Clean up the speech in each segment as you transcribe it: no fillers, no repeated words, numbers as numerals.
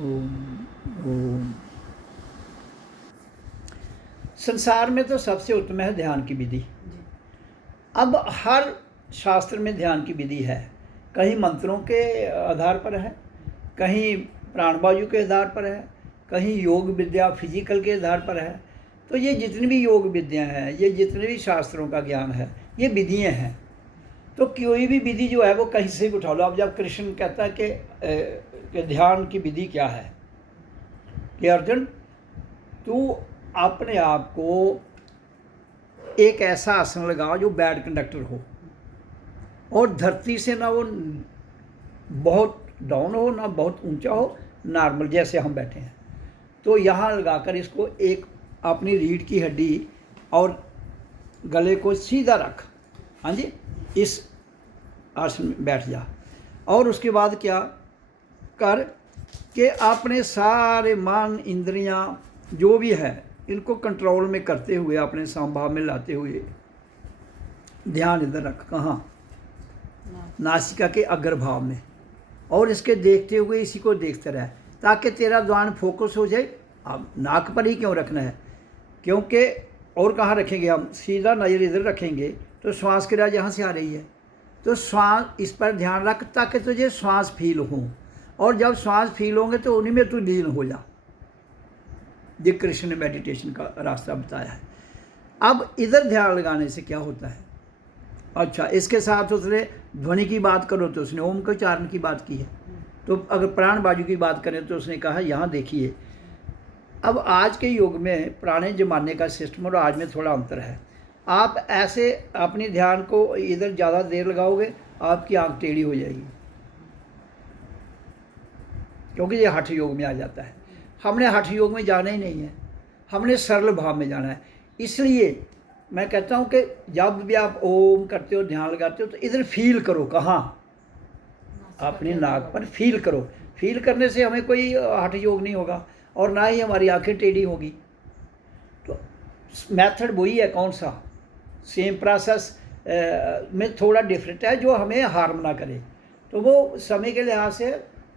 ओम ओम। संसार में तो सबसे उत्तम है ध्यान की विधि। अब हर शास्त्र में ध्यान की विधि है, कहीं मंत्रों के आधार पर है, कहीं प्राणवायु के आधार पर है, कहीं योग विद्या फिजिकल के आधार पर है। तो ये जितनी भी योग विद्या हैं, ये जितने भी शास्त्रों का ज्ञान है, ये विधियाँ हैं। तो कोई भी विधि जो है वो कहीं से भी उठा लो। अब जब कृष्ण कहता है कि ध्यान की विधि क्या है, कि अर्जुन तू अपने आप को एक ऐसा आसन लगाओ जो बैड कंडक्टर हो, और धरती से ना वो बहुत डाउन हो ना बहुत ऊंचा हो, नॉर्मल जैसे हम बैठे हैं। तो यहाँ लगाकर इसको एक अपनी रीढ़ की हड्डी और गले को सीधा रख, हाँ जी, इस आसन में बैठ जा। और उसके बाद क्या कर कि अपने सारे मन इंद्रियां जो भी है इनको कंट्रोल में करते हुए, अपने समभाव में लाते हुए ध्यान इधर रख। कहाँ? नासिका के अग्रभाव में। और इसके देखते हुए इसी को देखते रह, ताकि तेरा ध्यान फोकस हो जाए। अब नाक पर ही क्यों रखना है? क्योंकि और कहाँ रखेंगे हम? सीधा नज़र इधर रखेंगे तो श्वास क्रिया यहाँ से आ रही है, तो श्वास इस पर ध्यान रख ताकि तुझे श्वास फील हो। और जब श्वास फील होंगे तो उन्हीं में तू लीन हो जा। ये कृष्ण ने मेडिटेशन का रास्ता बताया है। अब इधर ध्यान लगाने से क्या होता है? अच्छा, इसके साथ उसने ध्वनि की बात करो तो उसने ओम के उच्चारण की बात की है। तो अगर प्राण वायु की बात करें तो उसने कहा यहाँ देखिए, अब आज के युग में पुराने ज़माने का सिस्टम और आज में थोड़ा अंतर है। आप ऐसे अपनी ध्यान को इधर ज़्यादा देर लगाओगे, आपकी आंख टेढ़ी हो जाएगी, क्योंकि ये हठ योग में आ जाता है। हमने हठ योग में जाना ही नहीं है, हमने सरल भाव में जाना है। इसलिए मैं कहता हूँ कि जब भी आप ओम करते हो, ध्यान लगाते हो, तो इधर फील करो। कहाँ? अपनी नाक पर फील करो। फील करने से हमें कोई हठ योग नहीं होगा और ना ही हमारी आंखें टेढ़ी होगी। तो मेथड वही है। कौन सा? सेम प्रोसेस में थोड़ा डिफरेंट है, जो हमें हार्म ना करे। तो वो समय के लिहाज से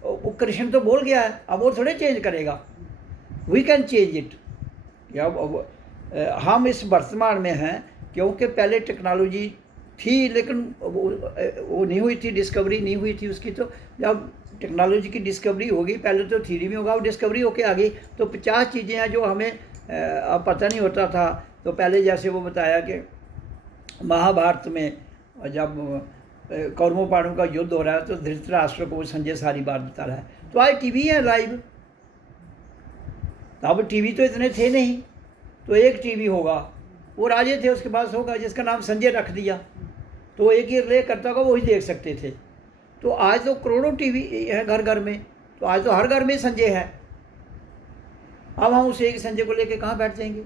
वो कृष्ण तो बोल गया है, अब वो थोड़े चेंज करेगा। We can change it. या हम इस वर्तमान में हैं, क्योंकि पहले टेक्नोलॉजी थी लेकिन वो नहीं हुई थी, डिस्कवरी नहीं हुई थी उसकी। तो जब टेक्नोलॉजी की डिस्कवरी होगी, पहले तो थ्योरी में होगा, वो डिस्कवरी होके आ गई। तो 50 चीज़ें हैं जो हमें अब पता नहीं होता था। तो पहले जैसे वो बताया कि महाभारत में जब कौरवों पांडवों का युद्ध हो रहा है तो धृतराष्ट्र को संजय सारी बात बता रहा है। तो आज टीवी है लाइव, अब टीवी तो इतने थे नहीं, तो एक टीवी होगा, वो राजे थे उसके पास होगा, जिसका नाम संजय रख दिया, तो एक ही रिले करता होगा, वही देख सकते थे। तो आज तो करोड़ों टीवी है घर घर में, तो आज तो हर घर में संजय है। अब हम उस एक संजय को लेके कहाँ बैठ जाएंगे?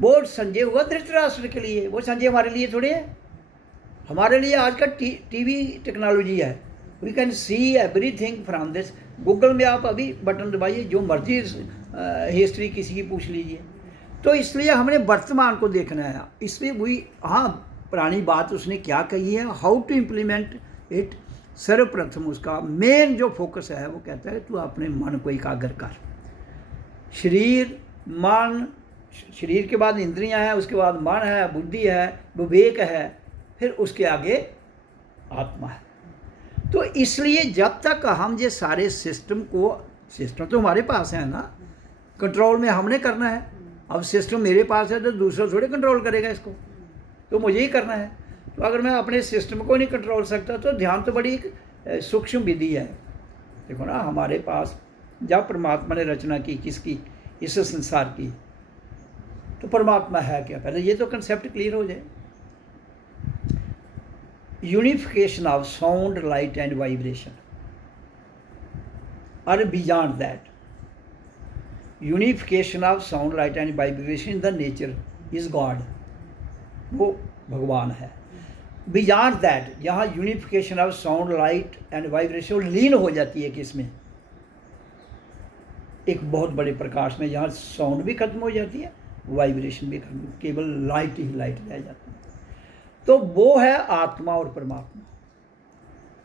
वो संजय हुआ धृतराष्ट्र के लिए, वो संजय हमारे लिए थोड़े है। हमारे लिए आज का टीवी टेक्नोलॉजी है। We can see everything from this. Google में आप अभी बटन दबाइए, जो मर्जी हिस्ट्री किसी की पूछ लीजिए। तो इसलिए हमने वर्तमान को देखना है। इसलिए वही, हाँ, पुरानी बात उसने क्या कही है, हाउ टू इम्प्लीमेंट इट। सर्वप्रथम उसका मेन जो फोकस है वो कहता है तू अपने मन को एकाग्र कर। शरीर, मन, शरीर के बाद इंद्रियां हैं, उसके बाद मन है, बुद्धि है, विवेक है, फिर उसके आगे आत्मा है। तो इसलिए जब तक हम ये सारे सिस्टम तो हमारे पास है ना, कंट्रोल में हमने करना है। अब सिस्टम मेरे पास है तो दूसरा थोड़े कंट्रोल करेगा इसको, तो मुझे ही करना है। तो अगर मैं अपने सिस्टम को नहीं कंट्रोल सकता तो ध्यान तो बड़ी एक सूक्ष्म विधि है। देखो ना, हमारे पास जब परमात्मा ने रचना की किसकी? इस संसार की, तो परमात्मा है क्या? पहले ये तो कंसेप्ट क्लियर हो जाए। Unification of sound, light and vibration, और beyond that unification of sound, light and vibration in the nature is God. वो भगवान है। बियॉन्ड दैट, यहाँ unification of sound, light and vibration लीन हो जाती है किसमें? एक बहुत बड़े प्रकाश में, जहाँ साउंड भी खत्म हो जाती है, वाइब्रेशन भी खत्म, केवल लाइट ही लाइट रह जाती है। तो वो है आत्मा और परमात्मा।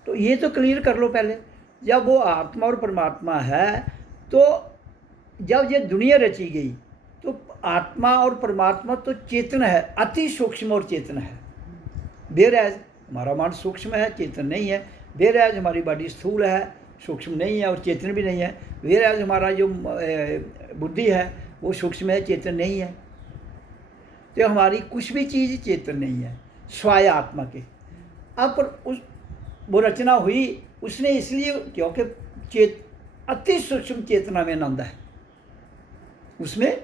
तो ये तो क्लियर कर लो पहले। जब वो आत्मा और परमात्मा है तो जब ये दुनिया रची गई तो आत्मा और परमात्मा तो चेतन है, अति सूक्ष्म और चेतन है। बेरैज हमारा मन सूक्ष्म है, चेतन नहीं है। बेरैज हमारी बॉडी स्थूल है, सूक्ष्म नहीं है और चेतन भी नहीं है। बेरैज हमारा जो बुद्धि है वो सूक्ष्म है, चेतन नहीं है। तो हमारी कुछ भी चीज़ चेतन नहीं है स्वाय आत्मा के। अब पर उस वो रचना हुई उसने इसलिए क्योंकि अति सूक्ष्म चेतना में आनंद है, उसमें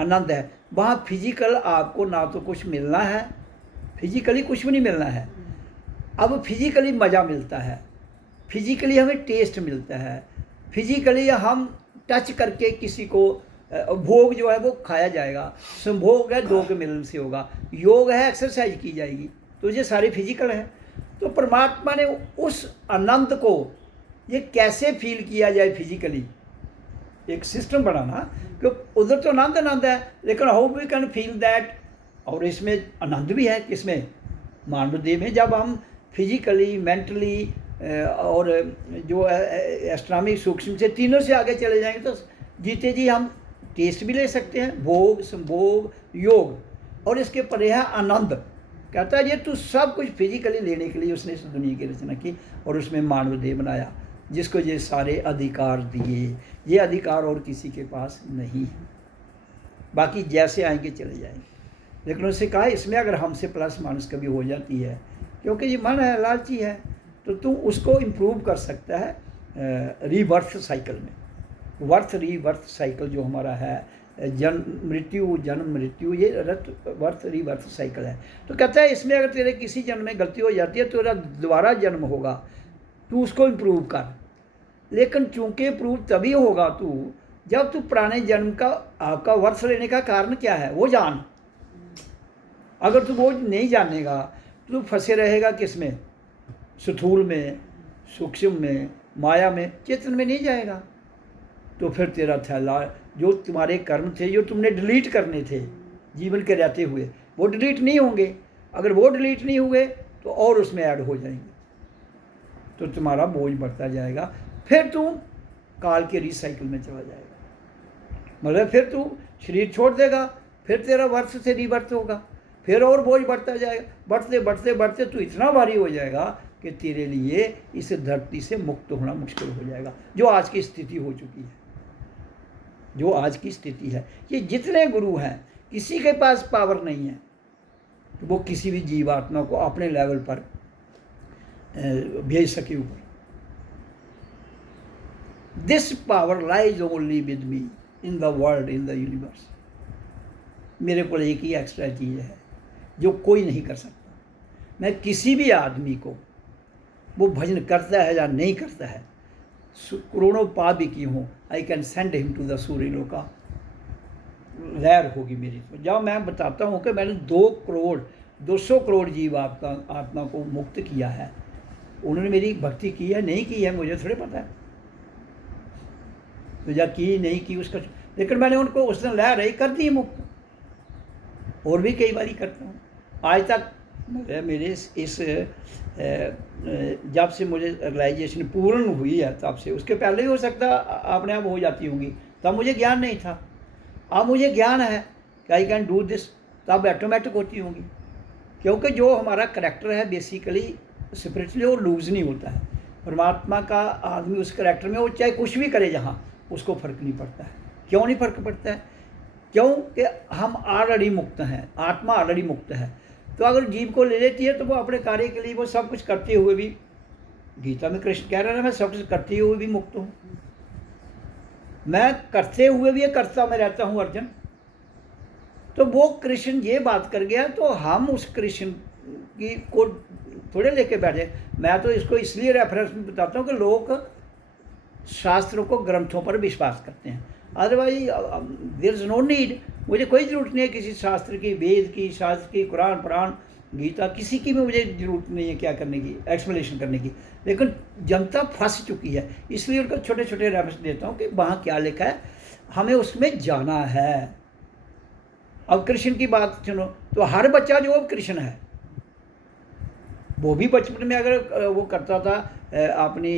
आनंद है। वहाँ फिजिकल आपको ना तो कुछ मिलना है, फिजिकली कुछ भी नहीं मिलना है। अब फिजिकली मज़ा मिलता है, फिजिकली हमें टेस्ट मिलता है, फिजिकली हम टच करके किसी को भोग जो है वो खाया जाएगा। संभोग है दो के मिलन से होगा, योग है एक्सरसाइज की जाएगी, तो ये सारे फिजिकल है। तो परमात्मा ने उस आनंद को ये कैसे फील किया जाए फिजिकली, एक सिस्टम बनाना, क्योंकि उधर तो आनंद है, लेकिन how we can feel that. और इसमें आनंद भी है किसमें, मानव देह में। जब हम फिजिकली, मेंटली और जो एस्ट्रॉनॉमिक सूक्ष्म से तीनों से आगे चले जाएंगे तो जीते जी हम टेस्ट भी ले सकते हैं, भोग, संभोग, योग, और इसके परे है आनंद। कहता है ये तू सब कुछ फिजिकली लेने के लिए उसने इस दुनिया की रचना की और उसमें मानव देह बनाया, जिसको ये सारे अधिकार दिए। ये अधिकार और किसी के पास नहीं है, बाकी जैसे आएंगे चले जाएंगे। लेकिन उससे कहा इसमें अगर हमसे प्लस माइनस कभी हो जाती है, क्योंकि ये मन है, लालची है, तो तू उसको इम्प्रूव कर सकता है रीबर्थ साइकिल में। वर्थ रीबर्थ साइकिल जो हमारा है, जन्म मृत्यु, ये वर्थ रीबर्थ साइकिल है। तो कहता है इसमें अगर तेरे किसी जन्म में गलती हो जाती है तो तेरा दोबारा जन्म होगा, तू उसको इम्प्रूव कर। लेकिन चूंकि इम्प्रूव तभी होगा तू जब तू पुराने जन्म का आपका वर्थ लेने का कारण क्या है वो जान। अगर तू वो नहीं जानेगा तो फंसे रहेगा किसमें, स्थूल में, सूक्ष्म में, माया में, चेतन में नहीं जाएगा। तो फिर तेरा थैला जो तुम्हारे कर्म थे, जो तुमने डिलीट करने थे जीवन के रहते हुए, वो डिलीट नहीं होंगे। अगर वो डिलीट नहीं हुए तो और उसमें ऐड हो जाएंगे, तो तुम्हारा बोझ बढ़ता जाएगा। फिर तू काल के रिसाइकिल में चला जाएगा, मतलब फिर तू शरीर छोड़ देगा, फिर तेरा वर्थ से रिबर्थ होगा, फिर और बोझ बढ़ता जाएगा। बढ़ते बढ़ते बढ़ते तू इतना भारी हो जाएगा कि तेरे लिए इस धरती से मुक्त होना मुश्किल हो जाएगा, जो आज की स्थिति हो चुकी है, जो आज की स्थिति है। ये जितने गुरु हैं किसी के पास पावर नहीं है कि वो किसी भी जीवात्मा को अपने लेवल पर भेज सके ऊपर। This power lies only with me in the world, in the universe. मेरे को एक ही एक्स्ट्रा चीज़ है जो कोई नहीं कर सकता। मैं किसी भी आदमी को, वो भजन करता है या नहीं करता है, करोड़ों पाप भी की हूँ, I can send him to the सूर्य लोका, लहर होगी मेरी। तो जब मैं बताता हूँ कि मैंने 200 करोड़ जीव आत्मा को मुक्त किया है, उन्होंने मेरी भक्ति की है नहीं की है मुझे थोड़े पता है, तो या की नहीं की उसका, लेकिन मैंने उनको उस दिन लहर ही कर दी मुक्त। और भी कई बार करता हूँ। आज तक मेरे इस जब से मुझे रियलाइजेशन पूर्ण हुई है तब से, उसके पहले ही हो सकता अपने आप हो जाती होंगी, तब मुझे ज्ञान नहीं था। अब मुझे ज्ञान है कि आई कैन डू दिस, तब ऑटोमेटिक होती होंगी। क्योंकि जो हमारा करैक्टर है बेसिकली स्पिरिचुअली वो लूज नहीं होता है। परमात्मा का आदमी उस करैक्टर में वो चाहे कुछ भी करे जहाँ, उसको फ़र्क नहीं पड़ता है। क्यों नहीं फ़र्क पड़ता है? क्योंकि हम ऑलरेडी मुक्त हैं, आत्मा ऑलरेडी मुक्त है। तो अगर जीव को ले लेती है तो वो अपने कार्य के लिए वो सब कुछ करते हुए भी, गीता में कृष्ण कह रहे हैं मैं सब कुछ करते हुए भी मुक्त हूँ, मैं करते हुए भी कर्ता में रहता हूँ अर्जुन। तो वो कृष्ण ये बात कर गया तो हम उस कृष्ण की को थोड़े लेके बैठे। मैं तो इसको इसलिए रेफरेंस में बताता हूँ कि लोग शास्त्रों को, ग्रंथों पर विश्वास करते हैं, otherwise there is no need. मुझे कोई ज़रूरत नहीं है किसी शास्त्र की, वेद की, शास्त्र की, कुरान, पुराण, गीता, किसी की भी मुझे ज़रूरत नहीं है क्या करने की, एक्सप्लेनेशन करने की। लेकिन जनता फंस चुकी है, इसलिए उनको छोटे छोटे रेफरेंस देता हूँ कि वहाँ क्या लिखा है, हमें उसमें जाना है। अब कृष्ण की बात सुनो तो हर बच्चा जो अब कृष्ण है, वो भी बचपन में अगर वो करता था अपनी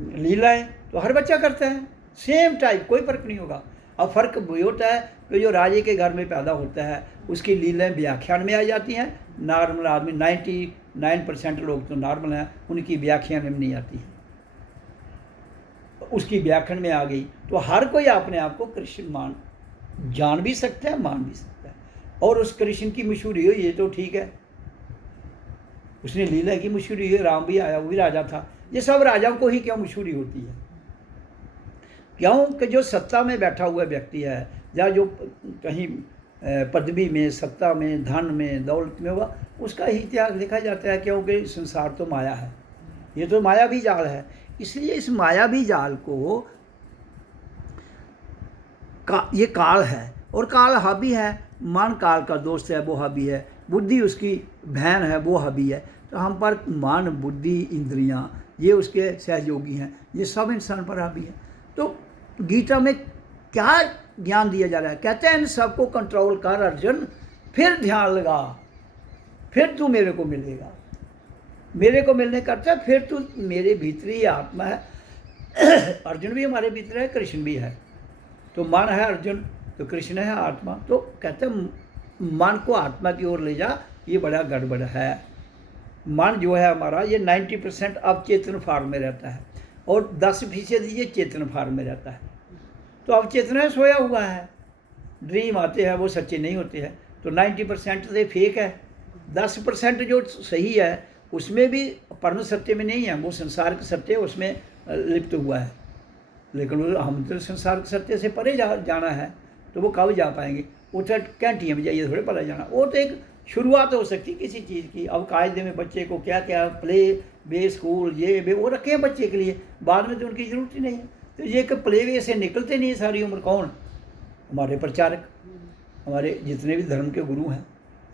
लीलाएं, तो हर बच्चा करता है। सेम टाइप, कोई फ़र्क नहीं होगा। अब फ़र्क वही होता है कि जो राजे के घर में पैदा होता है उसकी लीलाएँ व्याख्यान में आ जाती हैं। नॉर्मल आदमी 99% लोग तो नॉर्मल हैं, उनकी व्याख्यान में नहीं आती है, उसकी व्याख्यान में आ गई। तो हर कोई अपने आप को कृष्ण जान भी सकता है, मान भी सकता है। और उस कृष्ण की मशहूरी हो, ये तो ठीक है, उसने लीला की मशहूरी है। राम भी आया, वो भी राजा था। ये सब राजाओं को ही क्यों मशहूरी होती है? क्यों कि जो सत्ता में बैठा हुआ व्यक्ति है या जो कहीं पदवी में, सत्ता में, धन में, दौलत में हुआ, उसका ही इतिहास लिखा जाता है। क्योंकि संसार तो माया है, ये तो माया भी जाल है। इसलिए इस माया भी जाल को ये काल है, और काल हावी है। मन काल का दोस्त है, वो हावी है। बुद्धि उसकी बहन है, वो हावी है। तो हम पर मन, बुद्धि, इंद्रियां, ये उसके सहयोगी हैं। ये सब इंसान पर हावी है। तो गीता में क्या ज्ञान दिया जा रहा है? कहते हैं इन सबको कंट्रोल कर अर्जुन, फिर ध्यान लगा, फिर तू मेरे को मिलेगा। मेरे को मिलने करता है, फिर तू मेरे भीतर ही आत्मा है। अर्जुन भी हमारे भीतर है, कृष्ण भी है। तो मन है अर्जुन, तो कृष्ण है आत्मा। तो कहते हैं मन को आत्मा की ओर ले जा, ये बड़ा गड़बड़ है। मन जो है हमारा, ये 90% अवचेतन फॉर्म में रहता है और 10% ये चेतन फॉर्म में रहता है। तो अवचेतन सोया हुआ है, ड्रीम आते हैं, वो सच्चे नहीं होते हैं। तो 90% से फेक है। 10% जो सही है उसमें भी परम सत्य में नहीं है, वो संसार के सत्य उसमें लिप्त हुआ है। लेकिन हम तो संसार के सत्य से परे जाना है, तो वो कब जा पाएंगे? वो तो कैंटिया में जाइए थोड़े पता जाना। वो तो एक शुरुआत हो सकती है किसी चीज़ की। अब कायदे में बच्चे को क्या क्या प्ले वे स्कूल ये वे वो रखे हैं बच्चे के लिए, बाद में तो उनकी ज़रूरत ही नहीं है। तो ये कि प्ले वे से निकलते नहीं सारी उम्र। कौन? हमारे प्रचारक, हमारे जितने भी धर्म के गुरु हैं,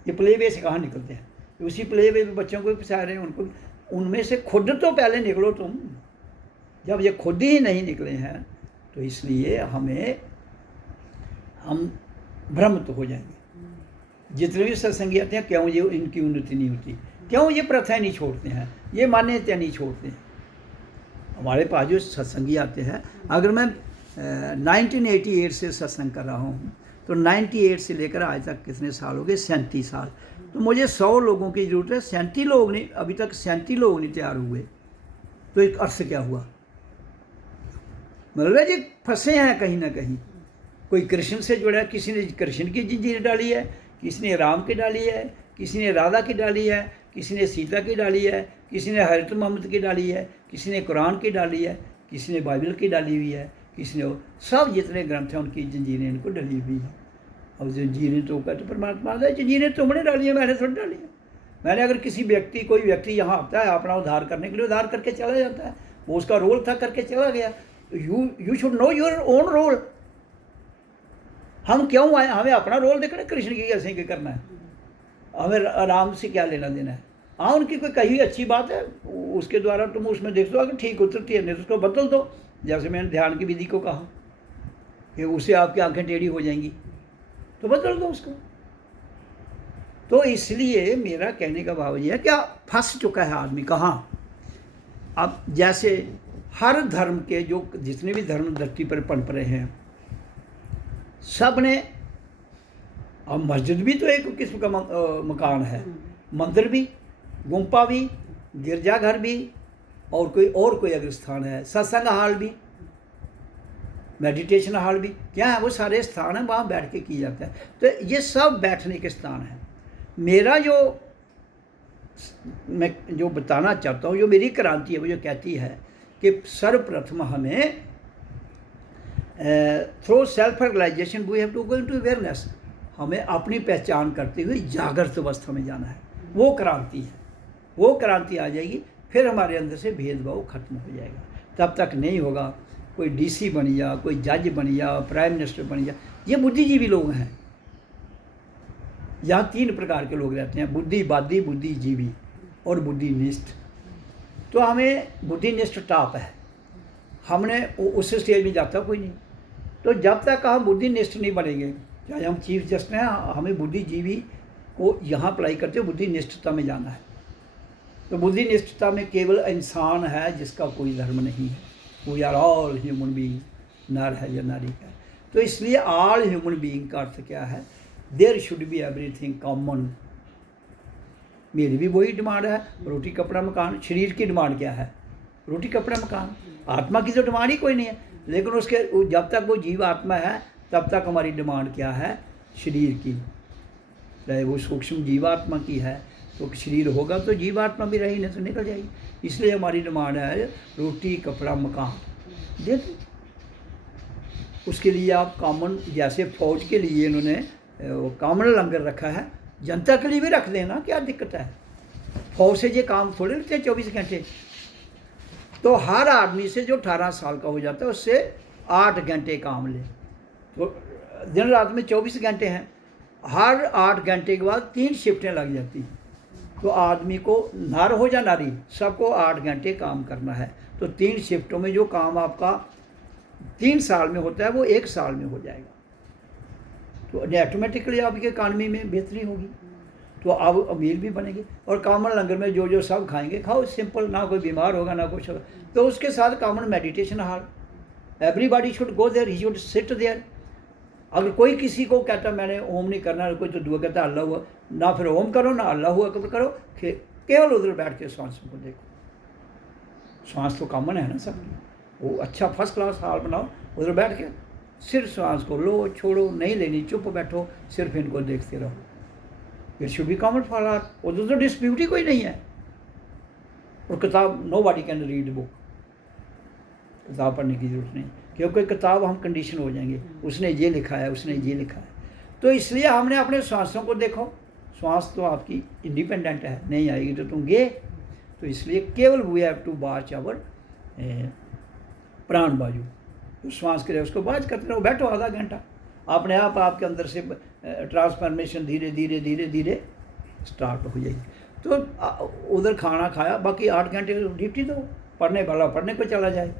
ये प्ले वे से कहाँ निकलते हैं? उसी प्ले वे में बच्चों को भी फंसा रहे हैं उनको। उनमें से खुद तो पहले निकलो तुम। जब ये खुद ही नहीं निकले हैं तो इसलिए हम भ्रमित हो जाएंगे। जितने भी सत्संगी आते हैं, क्यों ये इनकी उन्नति नहीं होती? क्यों ये प्रथाएं नहीं छोड़ते हैं? ये मान्यताएं नहीं छोड़ते हैं? हमारे पास जो सत्संगी आते हैं, अगर मैं 1988 से सत्संग कर रहा हूँ, तो 98 से लेकर आज तक कितने साल हो गए? 37 साल। तो मुझे 100 लोगों की ज़रूरत है। 37 लोग नहीं, अभी तक 37 लोग नहीं तैयार हुए। तो एक अर्थ क्या हुआ? मतलब जी फंसे हैं कहीं ना कहीं। कोई कृष्ण से जुड़ा है, किसी ने कृष्ण की जंजीर डाली है, किसी ने राम की डाली है, किसी ने राधा की डाली है, किसी ने सीता की डाली है, किसी ने हज़रत मोहम्मद की डाली है, किसी ने कुरान की डाली है, किसी ने बाइबल की डाली हुई है, किसी ने सब जितने ग्रंथ हैं उनकी जंजीरें इनको डली हुई हैं। अब जंजीरें तो कहते परमात्मा है, जंजीरें तुमने डाली है, मैंने थोड़ी डाली है। मैंने अगर कोई व्यक्ति यहाँ आता है अपना उद्धार करने के लिए, उद्धार करके चला जाता है। वो उसका रोल था, करके चला गया। You should know your own role. हम क्यों आए? हमें अपना रोल देखना, कृष्ण की कैसे क्या करना है, हमें राम से क्या लेना देना है? हाँ, उनकी कोई कही अच्छी बात है, उसके द्वारा तुम उसमें देख दो अगर ठीक उतरती है, नहीं तो उसको बदल दो। जैसे मैंने ध्यान की विधि को कहा कि उससे आपकी आंखें टेढ़ी हो जाएंगी, तो बदल दो उसको। तो इसलिए मेरा कहने का भाव ये है, क्या फंस चुका है आदमी कहाँ? अब जैसे हर धर्म के जो जितने भी धर्म धरती पर पनप रहे हैं, सब ने, अब मस्जिद भी तो एक किस्म का मकान है, मंदिर भी, गुम्पा भी, गिरजाघर भी, और कोई अगर स्थान है, सत्संग हाल भी, मेडिटेशन हाल भी, क्या है? वो सारे स्थान हैं, वहाँ बैठ के किया जाता है। तो ये सब बैठने के स्थान हैं। मेरा मैं जो बताना चाहता हूँ, जो मेरी क्रांति है, वो जो कहती है कि सर्वप्रथम हमें through self realisation we have to go into awareness. हमें अपनी पहचान करते हुए जागृत अवस्था में जाना है। वो क्रांति है। वो क्रांति आ जाएगी, फिर हमारे अंदर से भेदभाव खत्म हो जाएगा। तब तक नहीं होगा। कोई डीसी बन जा, कोई जज बन जा, प्राइम मिनिस्टर बन जा, ये बुद्धिजीवी लोग हैं। यहाँ 3 प्रकार के लोग रहते हैं, बुद्धिवादी, बुद्धिजीवी और बुद्धिनिष्ठ। तो हमें बुद्धिनिष्ठ टॉप है, हमने उस स्टेज में जाता कोई नहीं। तो जब तक हम बुद्धिनिष्ठ नहीं बनेंगे, चाहे हम चीफ जस्टिस हैं, हमें बुद्धिजीवी को यहाँ अप्लाई करते हुए बुद्धिनिष्ठता में जाना है। तो बुद्धिनिष्ठता में केवल इंसान है जिसका कोई धर्म नहीं है। We are all human being. नर है या नारी का है। तो इसलिए ऑल ह्यूमन बीइंग का अर्थ क्या है, there should be everything common. मेरी भी वही डिमांड है, रोटी कपड़ा मकान। शरीर की डिमांड क्या है, रोटी कपड़ा मकान। आत्मा की तो डिमांड ही कोई नहीं है, लेकिन उसके जब तक वो जीव आत्मा है तब तक हमारी डिमांड क्या है, शरीर की। चाहे वो सूक्ष्म जीवात्मा की है तो शरीर होगा तो जीवात्मा भी रही, नहीं तो निकल जाएगी। इसलिए हमारी डिमांड है रोटी कपड़ा मकान दे दो। उसके लिए आप कॉमन, जैसे फौज के लिए इन्होंने कॉमन लंगर रखा है, जनता के लिए भी रख देना, क्या दिक्कत है। फौज से ये काम थोड़े रहते 24 घंटे। तो हर आदमी से जो 18 साल का हो जाता है उससे 8 घंटे काम ले, तो दिन रात में 24 घंटे हैं। हर 8 घंटे के बाद 3 शिफ्टें लग जाती हैं। तो आदमी को, नर हो या नारी, सबको 8 घंटे काम करना है। तो 3 शिफ्टों में जो काम आपका 3 साल में होता है वो 1 साल में हो जाएगा। तो ऑटोमेटिकली आपकी इकानमी में बेहतरी होगी, तो आप अमीर भी बनेंगे। और कॉमन लंगर में जो जो सब खाएंगे, खाओ, सिंपल, ना कोई बीमार होगा ना कुछ होगा। तो उसके साथ common meditation hall, everybody should go there, he should sit there. अगर कोई किसी को कहता मैंने ओम नहीं करना, कोई तो दुआ कहता अल्लाह हुआ, ना फिर ओम करो ना अल्लाह हुआ करो, केवल उधर बैठ के सांसों को देखो। सांस तो कॉमन है ना सबकी, वो अच्छा फर्स्ट क्लास हाल बनाओ, उधर बैठ के सिर्फ सांस को लो छोड़ो, नहीं लेनी, चुप बैठो, सिर्फ इनको देखते रहो। It should be common for all, उधर तो डिस्प्यूट ही कोई नहीं है। और किताब, nobody can read book, किताब पढ़ने की जरूरत नहीं, क्योंकि किताब हम कंडीशन हो जाएंगे, उसने ये लिखा है, उसने ये लिखा है। तो इसलिए हमने अपने सांसों को देखो, सांस तो आपकी इंडिपेंडेंट है, नहीं आएगी तो तुम गे। तो इसलिए केवल we have to watch our prana vayu, जो श्वास करे उसको वॉच करते रहो, बैठो आधा घंटा, अपने आप आपके अंदर से ट्रांसफॉर्मेशन धीरे धीरे धीरे धीरे स्टार्ट हो जाएगी। तो उधर खाना खाया, बाकी 8 घंटे ड्यूटी दो, पढ़ने वाला पढ़ने को चला जाए,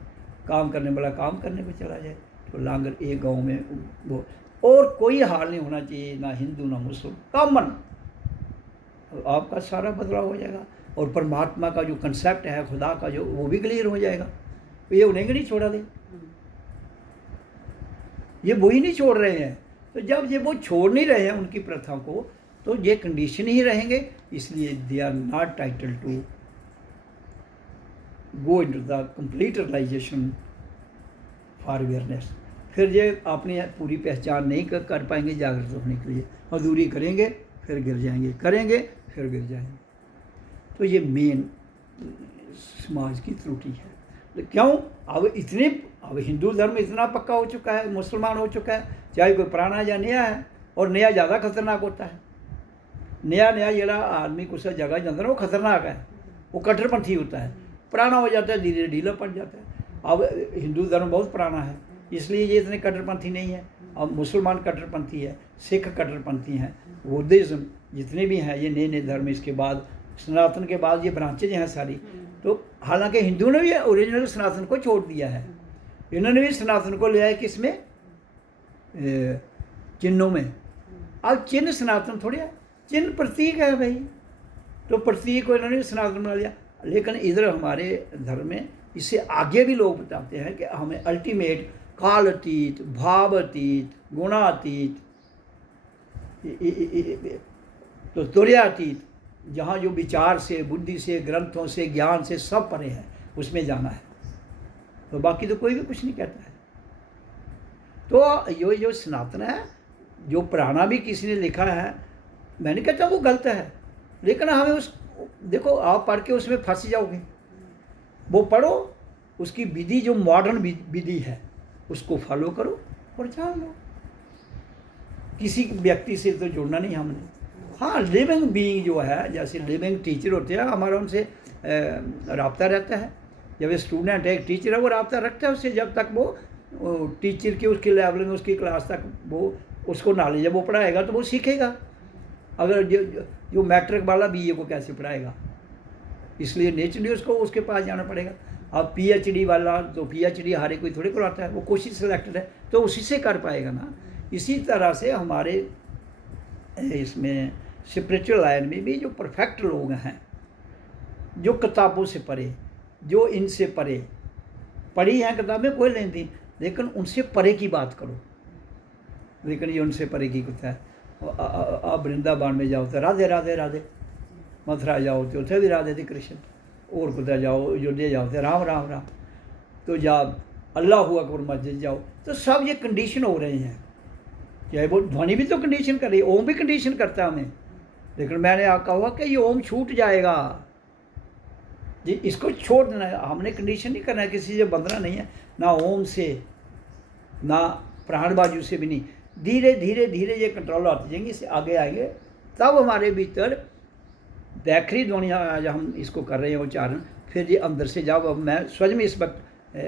काम करने वाला काम करने को चला जाए। तो लांगर एक गांव में वो, और कोई हाल नहीं होना चाहिए, ना हिंदू ना मुस्लिम, कॉमन। आपका सारा बदलाव हो जाएगा। और परमात्मा का जो कंसेप्ट है, खुदा का जो, वो भी क्लियर हो जाएगा। तो ये उन्हें नहीं छोड़ा दे, ये वो ही नहीं छोड़ रहे हैं। तो जब ये वो छोड़ नहीं रहे हैं उनकी प्रथा को, तो ये कंडीशन ही रहेंगे। इसलिए they are not title to go into the complete realisation for awareness. फिर ये अपनी पूरी पहचान नहीं कर पाएंगे जागृत होने के लिए, मजदूरी करेंगे फिर गिर जाएंगे, करेंगे फिर गिर जाएंगे। तो ये मेन समाज की त्रुटि है। तो क्यों, अब हिंदू धर्म इतना पक्का हो चुका है, मुसलमान हो चुका है, चाहे कोई पुराना या नया है। और नया ज़्यादा खतरनाक होता है। नया जरा आदमी कुछ जगह जाता है वो खतरनाक है, वो कट्टरपंथी होता है। पुराना हो जाता है धीरे धीरे ढीला पड़ जाता है। अब हिंदू धर्म बहुत पुराना है, इसलिए ये इतने कट्टरपंथी नहीं है। अब मुसलमान कट्टरपंथी है, सिख कट्टरपंथी हैं, बुद्धिज़्म, जितने भी हैं ये नए नए धर्म। इसके बाद सनातन के बाद ये ब्रांचेज हैं सारी। तो हालांकि हिंदुओं ने भी ओरिजिनल सनातन को छोड़ दिया है, इन्होंने भी सनातन को लिया है किसमें, चिन्हों में। अब चिन्ह सनातन थोड़ी है, चिन्ह प्रतीक है भाई, तो प्रतीक को इन्होंने सनातन बना लिया। लेकिन इधर हमारे धर्म में इससे आगे भी लोग बताते हैं कि हमें अल्टीमेट काल अतीत, भाव अतीत, गुणातीत, तो तुर्यातीत, जहाँ जो विचार से, बुद्धि से, ग्रंथों से, ज्ञान से सब परे है, उसमें जाना है। तो बाकी तो कोई भी कुछ नहीं कहता है। तो जो सनातन है, जो पुराना भी किसी ने लिखा है, मैं नहीं कहता वो गलत है, लेकिन हमें उस, देखो आप पढ़ के उसमें फंस जाओगे। वो पढ़ो, उसकी विधि जो मॉडर्न विधि है उसको फॉलो करो और जान लो। किसी व्यक्ति से तो जुड़ना नहीं हमने। हाँ, लिविंग बीइंग जो है, जैसे लिविंग टीचर होते हैं, हमारा उनसे रब्ता रहता है। जब स्टूडेंट है, एक टीचर है, वो रब्ता रखता है उससे, जब तक वो टीचर की उसकी लेवल में, उसकी क्लास तक वो उसको नॉलेज जब वो पढ़ाएगा तो वो सीखेगा। अगर जो मैट्रिक वाला बीए को कैसे पढ़ाएगा, इसलिए नेचुरली उसको उसके पास जाना पड़ेगा। अब पीएचडी वाला, तो पीएचडी हर कोई थोड़ी कराता है, वो कोशिश सिलेक्टेड है तो उसी से कर पाएगा ना। इसी तरह से हमारे इसमें स्पिरिचुअल लाइन में भी जो परफेक्ट लोग हैं, जो किताबों से पढ़े, जो इनसे पढ़े, पढ़ी हैं किताबें कोई लेनी थी, लेकिन उनसे परे की बात करो। लेकिन ये उनसे परे की कुत्ता है। आप वृंदावन में जाओ तो राधे राधे राधे, मथुरा जाओ तो उत्थे भी राधे थे कृष्ण, और कुत्ता जाओ अयोध्या जाओ तो राम राम राम, तो जा अल्लाह हुआ अकबर मस्जिद जाओ, तो सब ये कंडीशन हो रहे हैं। चाहे वो ध्वनि भी तो कंडीशन कर रही है, ओम भी कंडीशन करता है हमें। लेकिन मैंने आपका हुआ कि ये ओम छूट जाएगा जी, इसको छोड़ देना है। हमने कंडीशन नहीं करना है, किसी से बंधना नहीं है, ना ओम से ना प्राण बाजू से भी नहीं। धीरे धीरे धीरे ये कंट्रोल आते जाएंगे, इससे आगे आएंगे, तब हमारे भीतर बैखरी ध्वनि, आज हम इसको कर रहे हैं उच्चारण, फिर ये अंदर से जाओ। अब मैं स्वयं में इस वक्त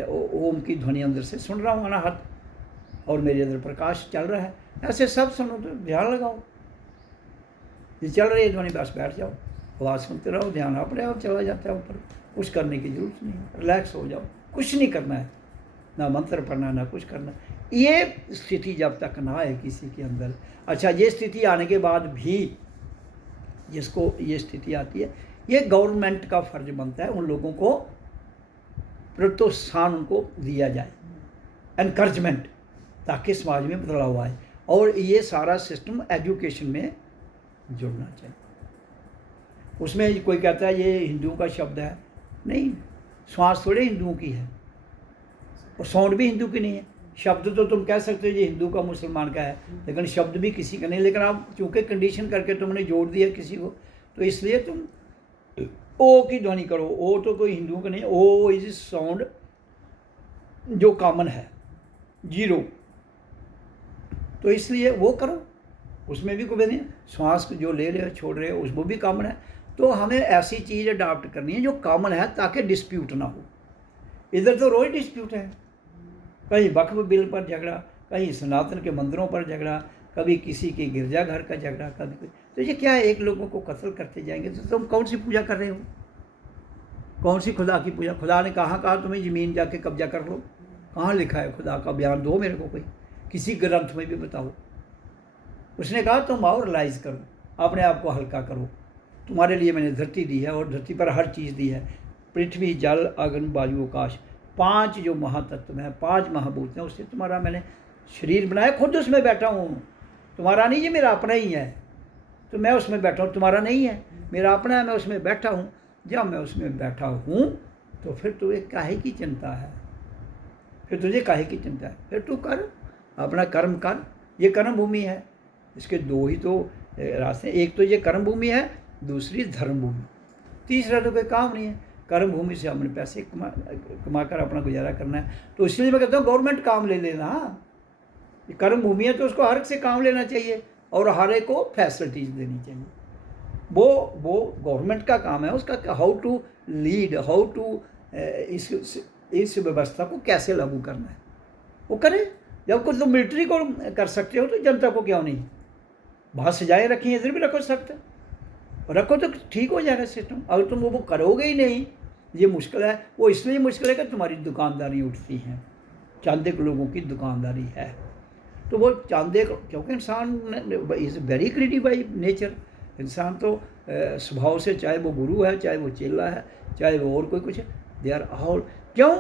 ओम की ध्वनि अंदर से सुन रहा हूँ अनाहत, और मेरे अंदर प्रकाश चल रहा है। ऐसे सब सुनो तो ध्यान लगाओ, ये चल रही है ध्वनि, बस बैठ जाओ, आवाज़ सुनते रहो, ध्यान अपने आप चला जाता है ऊपर। कुछ करने की जरूरत नहीं, रिलैक्स हो जाओ, कुछ नहीं करना है, ना मंत्र पढ़ना ना कुछ करना। ये स्थिति जब तक ना आए किसी के अंदर, अच्छा ये स्थिति आने के बाद भी जिसको ये स्थिति आती है, ये गवर्नमेंट का फर्ज बनता है उन लोगों को प्रोत्साहन उनको दिया जाए, एनकरेजमेंट, ताकि समाज में बदलाव आए। और ये सारा सिस्टम एजुकेशन में जुड़ना चाहिए। उसमें कोई कहता है ये हिंदुओं का शब्द है, नहीं, श्वास थोड़े हिंदुओं की है, और साउंड भी हिंदू की नहीं है। शब्द तो तुम कह सकते हो ये हिंदू का मुसलमान का है, लेकिन शब्द भी किसी का नहीं। लेकिन आप चूँकि कंडीशन करके तुमने जोड़ दिया किसी को, तो इसलिए तुम ओ की ध्वनि करो। ओ तो कोई हिंदुओं का नहीं, ओ इज साउंड जो कॉमन है, जीरो, तो इसलिए वो करो, उसमें भी कोई नहीं। श्वास जो ले रहे हो छोड़ रहे हो उसको भी कॉमन है। तो हमें ऐसी चीज़ अडाप्ट करनी है जो कॉमन है, ताकि डिस्प्यूट ना हो। इधर तो रोज़ डिस्प्यूट है, कहीं वक्फ बिल पर झगड़ा, कहीं सनातन के मंदिरों पर झगड़ा, कभी किसी के गिरजाघर का झगड़ा, कभी। तो ये क्या है, एक लोगों को कत्ल करते जाएंगे तो तुम कौन सी पूजा कर रहे हो, कौन सी खुदा की पूजा? खुदा ने कहा तुम्हें ज़मीन जाके कब्जा कर लो? कहाँ लिखा है? खुदा का बयान दो मेरे को, कोई किसी ग्रंथ में भी बताओ। उसने कहा तुम आओ, रियलाइज़ करो, अपने आप को हल्का करो, तुम्हारे लिए मैंने धरती दी है, और धरती पर हर चीज़ दी है, पृथ्वी जल अग्नि वायु आकाश, 5 जो महातत्व हैं, 5 महाभूत हैं, उससे तुम्हारा मैंने शरीर बनाया, खुद उसमें बैठा हूँ, तुम्हारा नहीं, ये मेरा अपना ही है, तो मैं उसमें बैठा हूँ, तुम्हारा नहीं है, मेरा अपना है, मैं उसमें बैठा हूँ। जब मैं उसमें बैठा हूँ तो फिर तुझे काहे की चिंता है? फिर तुझे काहे की चिंता है? फिर तू कर, अपना कर्म कर। ये कर्म भूमि है, इसके 2 ही तो रास्ते, एक तो ये कर्म भूमि है, दूसरी धर्म भूमि, तीसरा तो कोई काम नहीं है। कर्म भूमि से हमने पैसे कमा कर अपना गुजारा करना है, तो इसलिए मैं कहता हूँ गवर्नमेंट काम ले लेना। ये कर्म भूमि है तो उसको हर एक से काम लेना चाहिए, और हर एक को फैसिलिटीज़ देनी चाहिए। वो गवर्नमेंट का काम है, उसका how to lead, how to इस व्यवस्था को कैसे लागू करना है वो करे। जब कुछ तुम मिलिट्री को कर सकते हो तो जनता को क्यों नहीं? बाहर सजाए रखी, इधर भी रखो सकते, रखो तो ठीक हो जाएगा सिस्टम। अगर तुम वो करोगे ही नहीं, ये मुश्किल है। वो इसलिए मुश्किल है कि तुम्हारी दुकानदारी उठती हैं, चांदे के लोगों की दुकानदारी है, तो वो चांदे, क्योंकि इंसान is very creative by nature. इंसान तो स्वभाव से, चाहे वो गुरु है, चाहे वो चेला है, चाहे वो और कोई कुछ है, दे आर ऑल, क्यों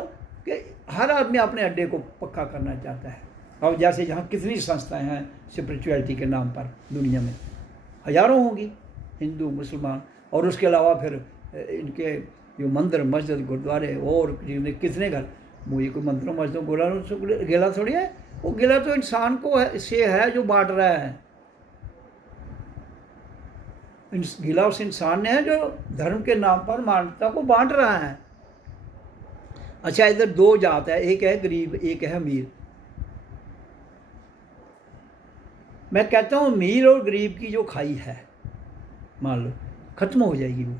कि हर आदमी अपने अड्डे को पक्का करना चाहता है। अब जैसे जहाँ कितनी संस्थाएं हैं स्पिरिचुअलिटी के नाम पर दुनिया में, हज़ारों होंगी, हिंदू मुसलमान, और उसके अलावा फिर इनके जो मंदिर मस्जिद गुरुद्वारे और कितने घर, मुझे कोई मंदिरों मस्जिदों गोला गिला थोड़ी है। वो गिला तो इंसान को से है जो बांट रहा है, गिला उस इंसान ने है जो धर्म के नाम पर मानवता को बांट रहा है। अच्छा, इधर 2 जात है, एक है गरीब, एक है अमीर। मैं कहता हूँ अमीर और गरीब की जो खाई है, मान लो खत्म हो जाएगी। वो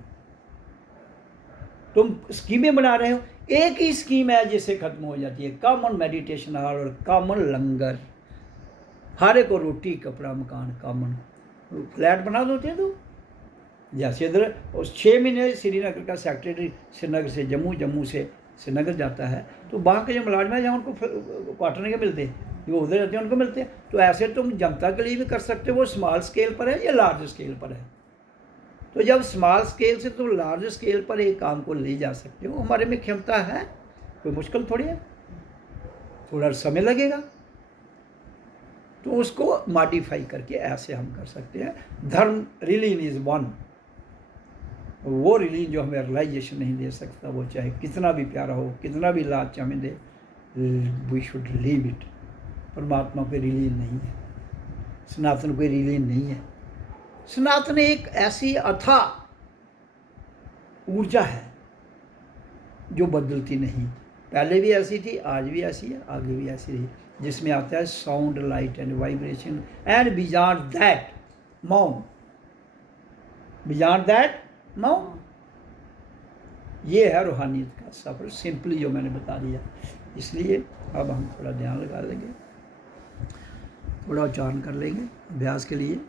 तुम स्कीमें बना रहे हो, एक ही स्कीम है जिससे खत्म हो जाती है, कॉमन मेडिटेशन हॉल और कॉमन लंगर, हर एक को रोटी कपड़ा मकान कॉमन, फ्लैट बना देते हैं। तो जैसे इधर 6 महीने श्रीनगर का सेक्रेटरी श्रीनगर से जम्मू, जम्मू से श्रीनगर जाता है, तो वहाँ के जो मुलाजम है जहाँ उनको क्वार्टर नहीं मिलते, जो उधर रहते हैं उनको मिलते हैं। तो ऐसे तुम जनता के लिए भी कर सकते हो, वो स्मॉल स्केल पर है या लार्ज स्केल पर है। तो जब स्मॉल स्केल से तुम लार्ज स्केल पर एक काम को ले जा सकते हो, हमारे में क्षमता है, कोई मुश्किल थोड़ी है। थोड़ा समय लगेगा, तो उसको मॉडिफाई करके ऐसे हम कर सकते हैं। धर्म रिलीजन इज़ वन। वो रिलीजन जो हमें रियलाइजेशन नहीं दे सकता, वो चाहे कितना भी प्यारा हो, कितना भी लालच हमें दे, वी शुड लीव इट। परमात्मा कोई रिलीजन नहीं है, सनातन कोई रिलीजन नहीं है। सनातन एक ऐसी अथाह ऊर्जा है जो बदलती नहीं, पहले भी ऐसी थी, आज भी ऐसी है, आगे भी ऐसी रही, जिसमें आता है sound, light and vibration and beyond that मौन, बियॉन्ड दैट मौन। ये है रूहानियत का सफ़र, सिंपली जो मैंने बता दिया। इसलिए अब हम थोड़ा ध्यान लगा लेंगे, थोड़ा उच्चारण कर लेंगे अभ्यास के लिए।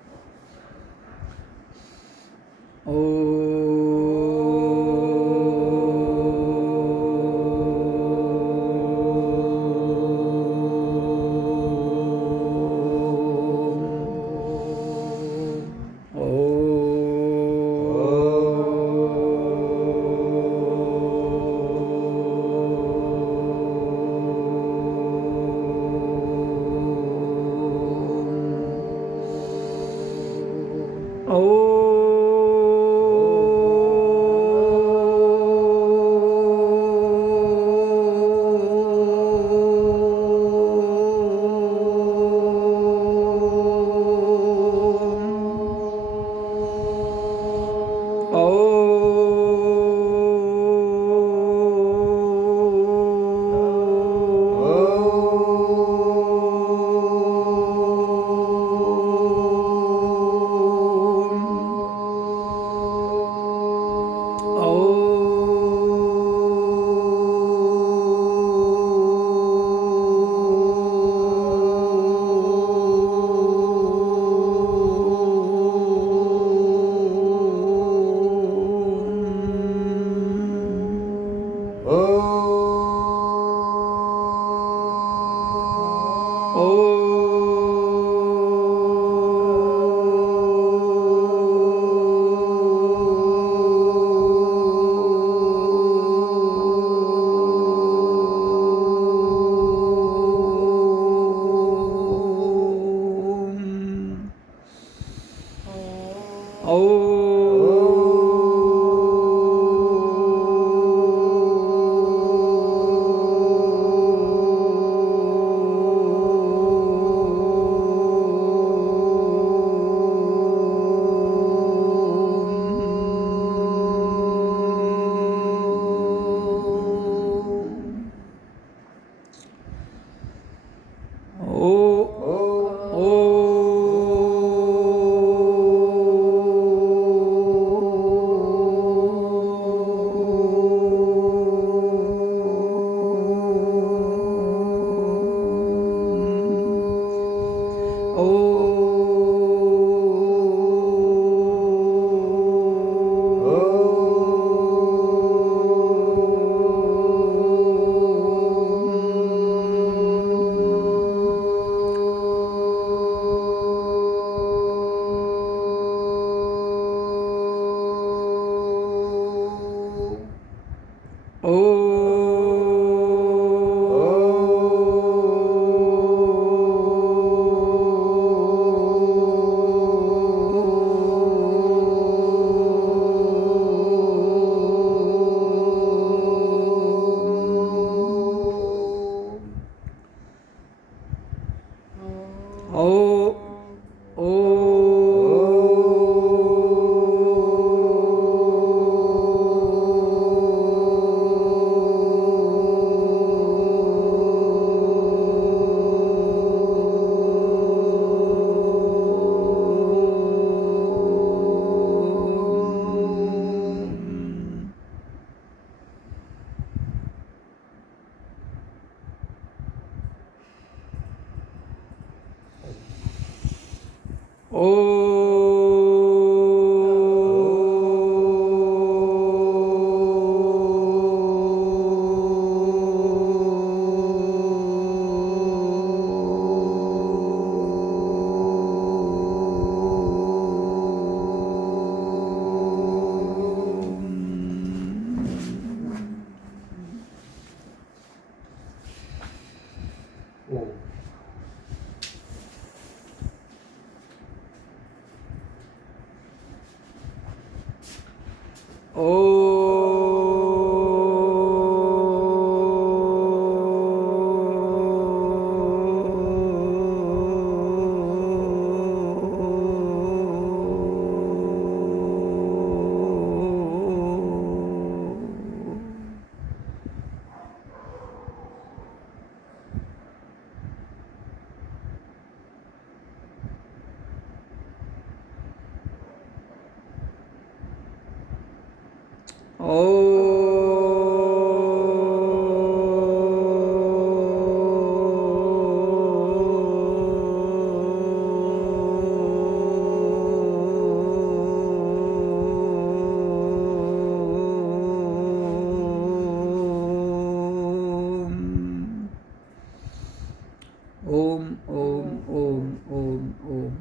ओम ओम ओम ओम ओम।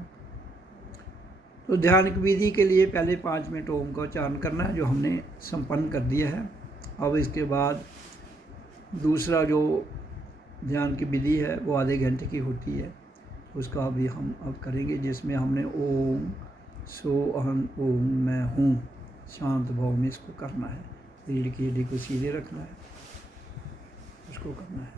तो ध्यान की विधि के लिए पहले 5 मिनट ओम का उच्चारण करना है, जो हमने संपन्न कर दिया है। अब इसके बाद दूसरा जो ध्यान की विधि है वो आधे घंटे की होती है, उसका भी हम अब करेंगे, जिसमें हमने ओम सो अहम ओम मैं हूँ शांत भाव में इसको करना है। रीढ़ की हड्डी को सीधे रखना है, उसको करना है।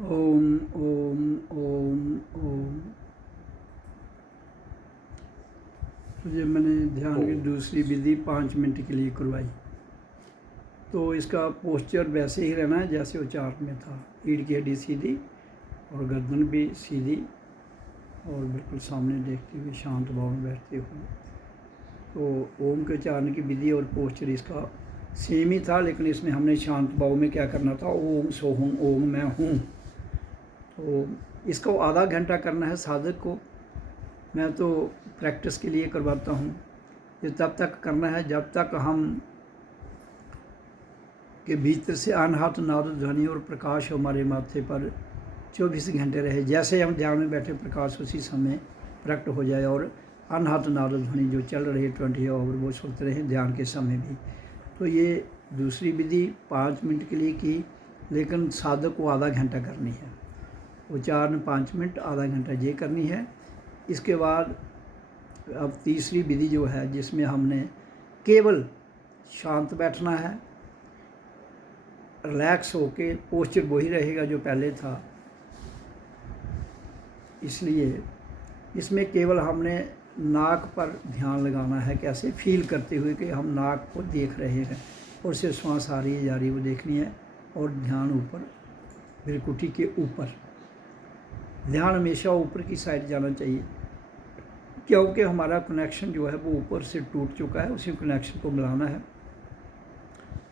ओम ओम ओम ओम। तो ये मैंने ध्यान की दूसरी विधि 5 मिनट के लिए करवाई। तो इसका पोस्चर वैसे ही रहना है जैसे उच्चारण में था, रीढ़ की हड्डी सीधी और गर्दन भी सीधी और बिल्कुल सामने देखते हुए शांत भाव में बैठते हुए। तो ओम के उच्चारण की विधि और पोस्चर इसका सेम ही था, लेकिन इसमें हमने शांत भाव में क्या करना था, ओम सोहम ओम मैं हूँ। तो इसको आधा घंटा करना है साधक को। मैं तो प्रैक्टिस के लिए करवाता हूँ। ये तब तक करना है जब तक हम के भीतर से अनहत नाद ध्वनि और प्रकाश हमारे माथे पर 24 घंटे रहे। जैसे हम ध्यान में बैठे प्रकाश उसी समय प्रकट हो जाए और अनहत नाद ध्वनि जो चल रही है 24 आवर वो सुनते रहे ध्यान के समय भी। तो ये दूसरी विधि 5 मिनट के लिए की, लेकिन साधक को आधा घंटा करनी है। उच्चारण 5 मिनट, आधा घंटा ये करनी है। इसके बाद अब तीसरी विधि जो है जिसमें हमने केवल शांत बैठना है, रिलैक्स होके, पोस्चर वही रहेगा जो पहले था। इसलिए इसमें केवल हमने नाक पर ध्यान लगाना है, कैसे फील करते हुए कि हम नाक को देख रहे हैं और से श्वास आ रही है जा रही है वो देखनी है। और ध्यान ऊपर भ्रिकुटी के ऊपर, ध्यान हमेशा ऊपर की साइड जाना चाहिए, क्योंकि हमारा कनेक्शन जो है वो ऊपर से टूट चुका है, उसी कनेक्शन को मिलाना है।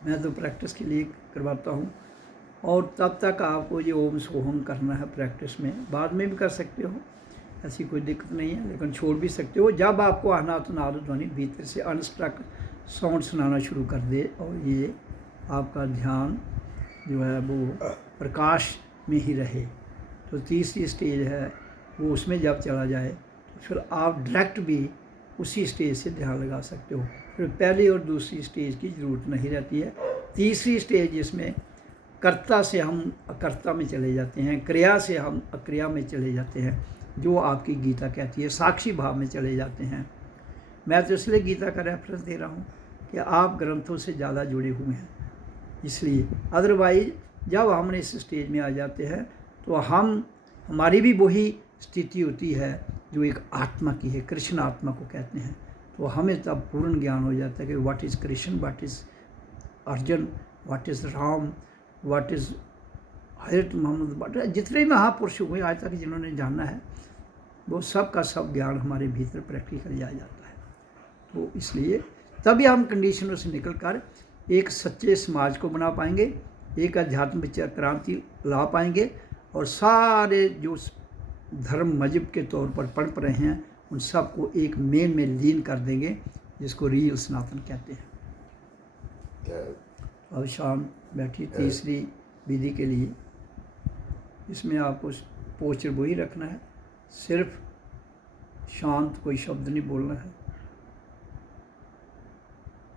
मैं तो प्रैक्टिस के लिए करवाता हूँ। और तब तक आपको ये ओम सोहम करना है प्रैक्टिस में, बाद में भी कर सकते हो, ऐसी कोई दिक्कत नहीं है, लेकिन छोड़ भी सकते हो जब आपको अनाथ नाद ध्वनि भीतर से अनस्ट्रक साउंड सुनाना शुरू कर दे और ये आपका ध्यान जो है वो प्रकाश में ही रहे। तो तीसरी स्टेज है वो उसमें जब चला जाए तो फिर आप डायरेक्ट भी उसी स्टेज से ध्यान लगा सकते हो। फिर पहली और दूसरी स्टेज की ज़रूरत नहीं रहती है। तीसरी स्टेज जिसमें कर्ता से हम अकर्ता में चले जाते हैं, क्रिया से हम अक्रिया में चले जाते हैं, जो आपकी गीता कहती है, साक्षी भाव में चले जाते हैं। मैं तो इसलिए गीता का रेफरेंस दे रहा हूँ कि आप ग्रंथों से ज़्यादा जुड़े हुए हैं, इसलिए। अदरवाइज जब हम इस स्टेज में आ जाते हैं तो हमारी भी वही स्थिति होती है जो एक आत्मा की है, कृष्ण आत्मा को कहते हैं। तो हमें तब पूर्ण ज्ञान हो जाता है कि what is Krishna, what is Arjun, what is Ram, what is हजरत मोहम्मद, जितने महापुरुष हुए आज तक जिन्होंने जाना है वो सब का सब ज्ञान हमारे भीतर प्रैक्टिकली आ जाता है। तो इसलिए तभी हम कंडीशनों से निकल कर एक सच्चे समाज को बना पाएंगे, एक आध्यात्मिक विचार क्रांति ला पाएंगे और सारे जो धर्म मजहब के तौर पर पनप रहे हैं उन सबको एक मेन में लीन कर देंगे, जिसको रियल सनातन कहते हैं। अब शाम बैठी तीसरी विधि के लिए, इसमें आपको पोस्चर वही रखना है, सिर्फ शांत, कोई शब्द नहीं बोलना है।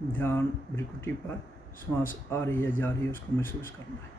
ध्यान भ्रिकुटी पर, श्वास आ रही है जा रही है उसको महसूस करना है।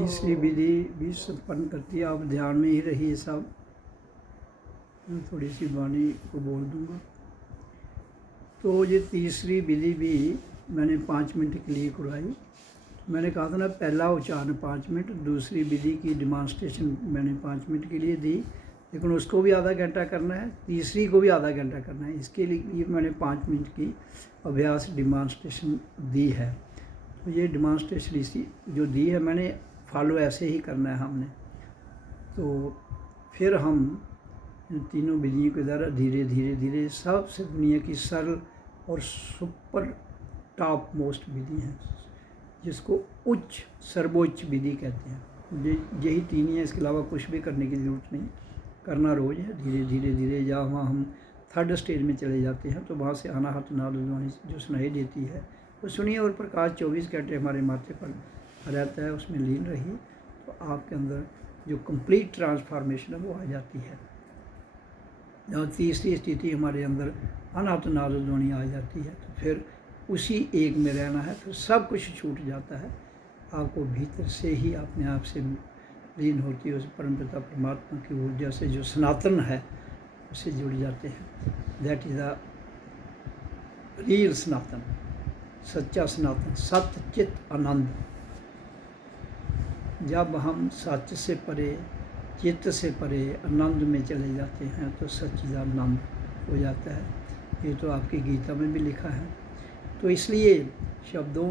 तीसरी विधि भी संपन्न करती है। आप ध्यान में ही रहिए सब। मैं थोड़ी सी वाणी को बोल दूंगा। तो ये तीसरी विधि भी मैंने 5 मिनट के लिए करवाई। मैंने कहा था ना, पहला उच्चारण 5 मिनट, दूसरी विधि की डिमॉन्स्ट्रेशन मैंने 5 मिनट के लिए दी, लेकिन उसको भी आधा घंटा करना है, तीसरी को भी आधा घंटा करना है। इसके लिए मैंने 5 मिनट की अभ्यास डिमॉन्स्ट्रेशन दी है। तो ये डिमॉन्स्ट्रेशन इसी जो दी है मैंने, फॉलो ऐसे ही करना है हमने। तो फिर हम इन तीनों विधियों के द्वारा धीरे धीरे धीरे सबसे दुनिया की सरल और सुपर टॉप मोस्ट विधि है, जिसको उच्च सर्वोच्च विधि कहते हैं। यही तीन ही है, इसके अलावा कुछ भी करने की ज़रूरत नहीं। करना रोज़ है, धीरे धीरे धीरे। जहाँ हम 3rd स्टेज में चले जाते हैं तो वहाँ से अनाहत नाद ध्वनि जो सुनाई देती है वो सुनिए, और प्रकाश 24 घंटे हमारे माथे पर रहता है, उसमें लीन रहिए। तो आपके अंदर जो कंप्लीट ट्रांसफॉर्मेशन है वो आ जाती है। और तीसरी स्थिति हमारे अंदर अनाहत नाद ध्वनि आ जाती है, तो फिर उसी एक में रहना है, फिर सब कुछ छूट जाता है। आपको भीतर से ही अपने आप से लीन होती है उस परमपिता परमात्मा की ऊर्जा से, जो सनातन है, उससे जुड़ जाते हैं। दैट इज़ द रियल सनातन, सच्चा सनातन, सत्य चित आनंद। जब हम सच से परे, चित्त से परे आनंद में चले जाते हैं तो सच्चिदानंद हो जाता है। ये तो आपकी गीता में भी लिखा है। तो इसलिए शब्दों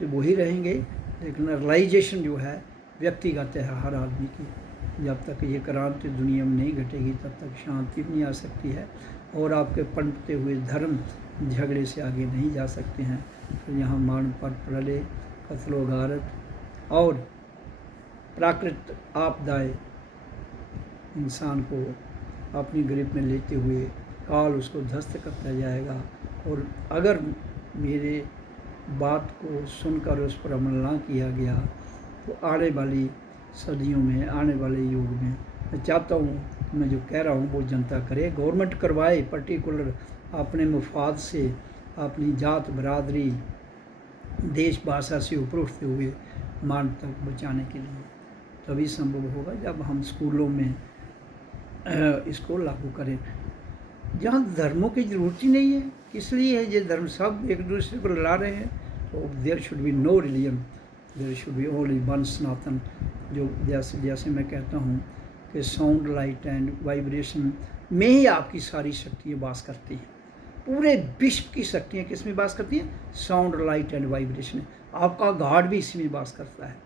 तो वही रहेंगे, लेकिन रियलाइजेशन जो है व्यक्तिगत है हर आदमी की। जब तक ये क्रांति दुनिया में नहीं घटेगी तब तक शांति नहीं आ सकती है, और आपके पनपते हुए धर्म झगड़े से आगे नहीं जा सकते हैं। तो यहाँ मान पर प्रलय, कत्लो गारत और प्राकृत आपदाएँ इंसान को अपनी गिरफ्त में लेते हुए काल उसको ध्वस्त करता जाएगा। और अगर मेरे बात को सुनकर उस पर अमल ना किया गया तो आने वाली सदियों में, आने वाले युग में, मैं चाहता हूँ मैं जो कह रहा हूँ वो जनता करे, गवर्नमेंट करवाए, पर्टिकुलर अपने मुफाद से, अपनी जात बरादरी, देश भाषा से ऊपर उठते हुए मानवता को बचाने के लिए। तभी संभव होगा जब हम स्कूलों में इसको लागू करें। जहाँ धर्मों की ज़रूरत ही नहीं है, इसलिए है ये धर्म सब एक दूसरे को लड़ा रहे हैं। तो there should be no religion, there should be only one Sanatan. जो जैसे मैं कहता हूँ कि साउंड, लाइट एंड वाइब्रेशन में ही आपकी सारी शक्तियाँ वास करती हैं। पूरे विश्व की शक्तियाँ किस में वास करती हैं? Sound, light and vibration. आपका गॉड भी इसी में वास करता है।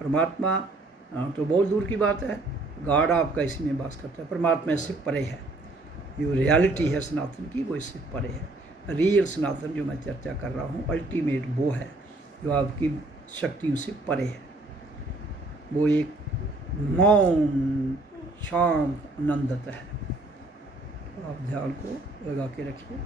परमात्मा तो बहुत दूर की बात है, गॉड आपका इसी में वास करता है। परमात्मा इससे परे है। जो रियलिटी है सनातन की वो इससे परे है। रियल सनातन जो मैं चर्चा कर रहा हूँ, अल्टीमेट वो है जो आपकी शक्तियों से परे है। वो एक मौन, शांत, आनंदत है। आप ध्यान को लगा के रखिए।